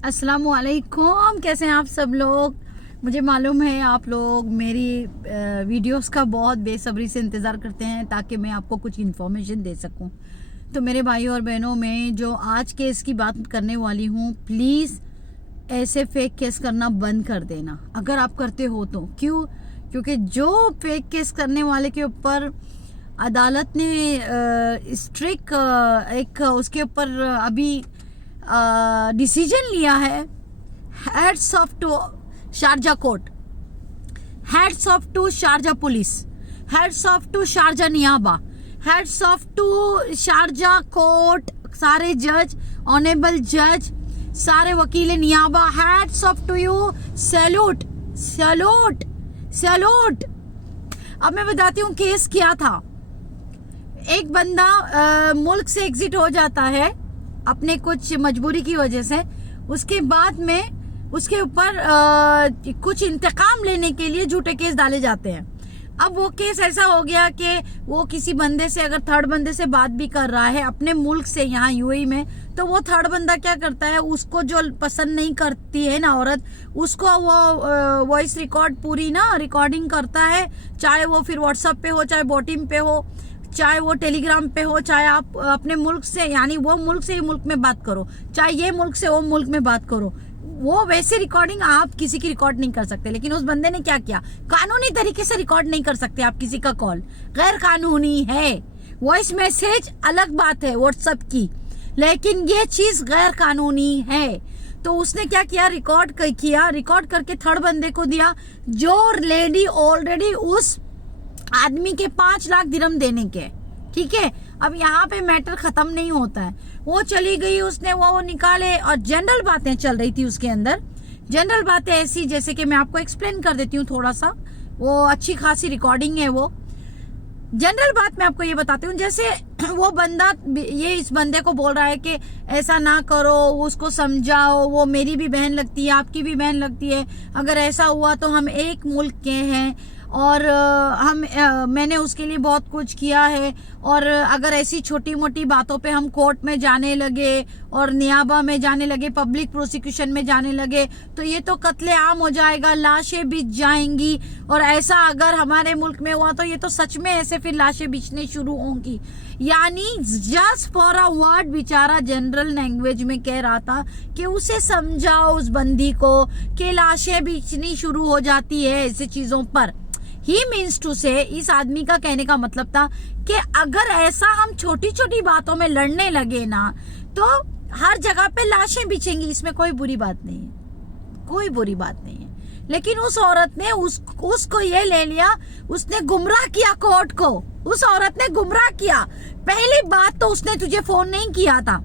अस्सलामुअलैकुम, कैसे हैं आप सब लोग। मुझे मालूम है आप लोग मेरी वीडियोस का बहुत बेसब्री से इंतज़ार करते हैं ताकि मैं आपको कुछ इन्फॉर्मेशन दे सकूं। तो मेरे भाइयों और बहनों, मैं जो आज केस की बात करने वाली हूं, प्लीज़ ऐसे फेक केस करना बंद कर देना अगर आप करते हो तो। क्योंकि जो फेक केस करने वाले के ऊपर अदालत ने स्ट्रिक्ट एक उसके ऊपर अभी डिसीजन लिया है। Heads of to Sharjah court, heads of to Sharjah police, heads of to Sharjah नियाबा, heads of to Sharjah court, सारे जज, ऑनेबल जज, सारे वकील नियाबा, heads of to you, salute salute salute. अब मैं बताती हूँ केस क्या था। एक बंदा मुल्क से एग्जिट हो जाता है अपने कुछ मजबूरी की वजह से, उसके बाद में उसके ऊपर कुछ इंतकाम लेने के लिए झूठे केस डाले जाते हैं। अब वो केस ऐसा हो गया कि वो किसी बंदे से अगर थर्ड बंदे से बात भी कर रहा है अपने मुल्क से, यहाँ यूएई में, तो वो थर्ड बंदा क्या करता है, उसको जो पसंद नहीं करती है ना औरत, उसको वो वॉइस रिकॉर्ड पूरी ना रिकॉर्डिंग करता है, चाहे वो फिर व्हाट्सएप पे हो, चाहे बोटिम पे हो, चाहे वो टेलीग्राम पे हो, चाहे आप अपने मुल्क से, यानी वो मुल्क से ही मुल्क में बात करो, चाहे ये मुल्क से वो मुल्क में बात करो, वो वैसे रिकॉर्डिंग आप किसी की रिकॉर्ड नहीं कर सकते। लेकिन उस बंदे ने क्या किया, कानूनी तरीके से रिकॉर्ड नहीं कर सकते आप किसी का कॉल, गैर कानूनी है। वॉइस मैसेज अलग बात है व्हाट्सएप की, लेकिन ये चीज गैर कानूनी है। तो उसने क्या किया, रिकॉर्ड करके थर्ड बंदे को दिया, जो लेडी ऑलरेडी उस आदमी के 5 लाख दिरहम देने के, ठीक है। अब यहाँ पे मैटर खत्म नहीं होता है। वो चली गई, उसने वो निकाले और जनरल बातें चल रही थी उसके अंदर। जनरल बातें ऐसी, जैसे कि मैं आपको एक्सप्लेन कर देती हूँ थोड़ा सा, वो अच्छी खासी रिकॉर्डिंग है। वो जनरल बात मैं आपको ये बताती हूँ, जैसे वो बंदा ये इस बंदे को बोल रहा है कि ऐसा ना करो, उसको समझाओ, वो मेरी भी बहन लगती है, आपकी भी बहन लगती है, अगर ऐसा हुआ तो हम एक मुल्क के हैं और मैंने उसके लिए बहुत कुछ किया है, और अगर ऐसी छोटी मोटी बातों पे हम कोर्ट में जाने लगे और नियाबा में जाने लगे, पब्लिक प्रोसिक्यूशन में जाने लगे, तो ये तो कत्ले आम हो जाएगा, लाशें बिछ जाएंगी। और ऐसा अगर हमारे मुल्क में हुआ तो ये तो सच में ऐसे फिर लाशें बिछने शुरू होंगी। यानी जस्ट फॉर अ वर्ड बेचारा जनरल लैंग्वेज में कह रहा था कि उसे समझाओ उस बंदी को कि लाशें बिछनी शुरू हो जाती है ऐसी चीजों पर। ही मीन्स टू से, इस आदमी का कहने का मतलब था कि अगर ऐसा हम छोटी छोटी बातों में लड़ने लगे ना, तो हर जगह पे लाशें बिछेंगी, इसमें कोई बुरी बात नहीं है, कोई बुरी बात नहीं है। लेकिन उस औरत ने उसको ये ले लिया, उसने गुमराह किया कोर्ट को, उस औरत ने गुमराह किया। पहली बात तो उसने तुझे फोन नहीं किया था।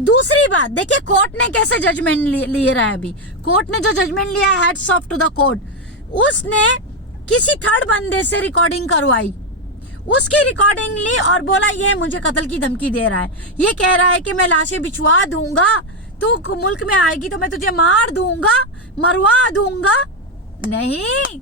दूसरी बात देखिए कोर्ट ने कैसे जजमेंट ले रहा है। अभी कोर्ट ने जो जजमेंट लिया है, heads of to the court, उसने किसी थर्ड बंदे से रिकॉर्डिंग करवाई, उसकी रिकॉर्डिंग ली और बोला ये मुझे कत्ल की धमकी दे रहा है, ये कह रहा है कि मैं लाशें बिछवा दूंगा, तू मुल्क में आएगी तो मैं तुझे मार दूंगा, मरवा दूंगा। नहीं,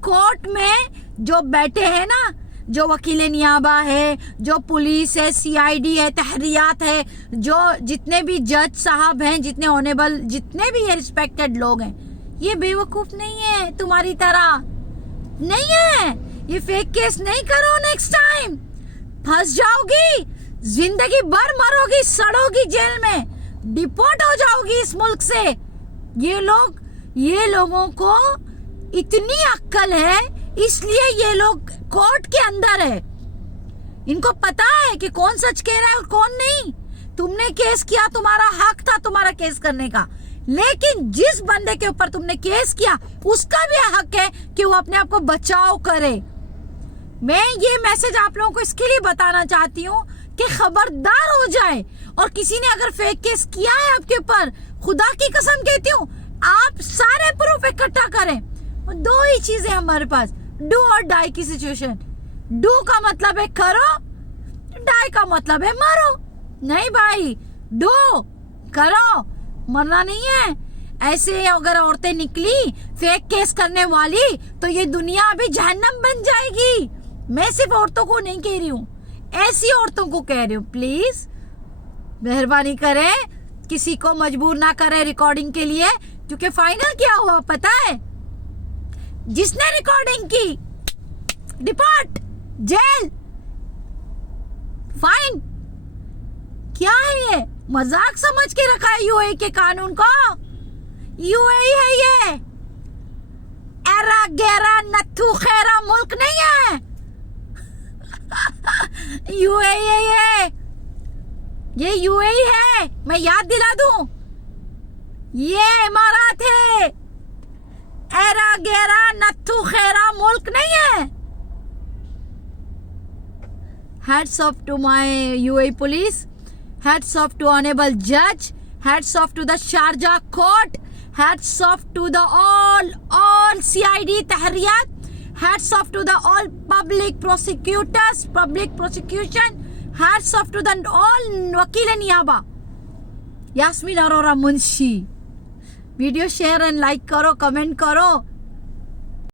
कोर्ट में जो बैठे हैं ना, जो वकील नियाबा है, जो पुलिस है, सीआईडी है, तहरियात है, जो जितने भी जज साहब हैं, जितने ऑनेबल, जितने भी रिस्पेक्टेड लोग हैं, ये बेवकूफ नहीं है, तुम्हारी तरह नहीं है। ये फेक केस नहीं करो, नेक्स्ट टाइम फंस जाओगी, जिंदगी भर मरोगी, सड़ोगी जेल में, डिपोर्ट हो जाओगी इस मुल्क से। ये लोगों को इतनी अक्ल है, इसलिए ये लोग कोर्ट के अंदर है, इनको पता है कि कौन सच कह रहा है और कौन नहीं। तुमने केस किया, तुम्हारा हक था तुम्हारा केस करने का, लेकिन जिस बंदे के ऊपर तुमने केस किया उसका भी हक है कि वो अपने आप को बचाव करे। मैं ये मैसेज आप लोगों को इसके लिए बताना चाहती हूँ कि खबरदार हो जाए, और किसी ने अगर फेक केस किया है आपके ऊपर, खुदा की कसम कहती हूँ, आप सारे प्रूफ इकट्ठा करें। दो ही चीजें हमारे पास, डू और डाई की सिचुएशन। डू का मतलब है करो, डाई का मतलब है मरो। नहीं भाई, डू करो, मरना नहीं है। ऐसे अगर औरतें निकली फेक केस करने वाली तो ये दुनिया अभी जहन्नम बन जाएगी। मैं सिर्फ औरतों को नहीं कह रही हूँ, ऐसी औरतों को कह रही हूँ। प्लीज मेहरबानी करें, किसी को मजबूर ना करें रिकॉर्डिंग के लिए, क्योंकि फाइनल क्या हुआ पता है? जिसने रिकॉर्डिंग की डिपोर्ट, जेल, फाइन। क्या है ये? मजाक समझ के रखा है यूएई के कानून को। यूएई है ये, एरा गैरा नथु खैरा मुल्क नहीं है। यूएई है ये यूएई है, मैं याद दिला दूं, ये इमारात है, एरा गैरा नथु खैरा मुल्क नहीं है। Hats off to my UAE police. Hats off to honorable judge. Hats off to the Sharjah court. Hats off to the all CID Tahriyat. Hats off to the all public prosecutors, public prosecution. Hats off to the all Wakil Niyaba. Yasmin Arora Munshi. Video share and like करो, comment करो।